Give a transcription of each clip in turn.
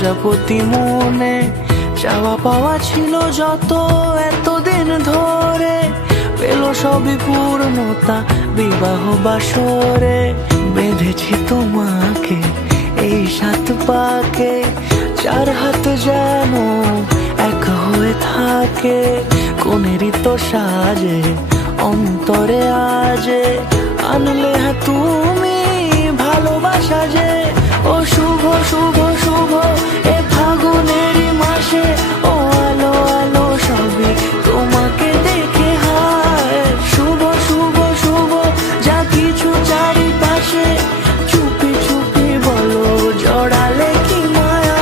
প্রজাপতি মনে চাওয়া পাওয়া ছিল যত এতদিন ধরে, পেল সবই পূর্ণতা বিবাহ বাসরে। বেঁধেছি তোমাকে এই 7 পাকে, 4 হাত যেন এক হয়ে থাকে। কোনেরই তো সাজে অন্তরে আজে, আনলে হ্যাঁ তুমি ভালোবাসা যে। ও শুভ শুভ শুভ এ ফাগুনেরই মাসে, ও আলো আলো সবই তোমাকে দেখে হায়। শুভ শুভ শুভ যা কিছু চারিপাশে, চুপি চুপি বলো জড়ালে কি মায়া।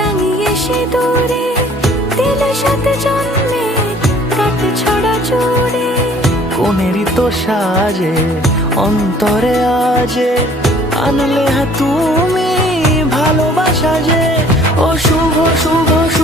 রাঙিয়ে সে দূরে দিলে 7 জন্মে কাট ছড়া জুড়ে। কোনেরই তো সাজে অন্তরে আজে, আনলে হ্যাঁ তুমি ভালোবাসা যে। ও শুভ শুভ শুভ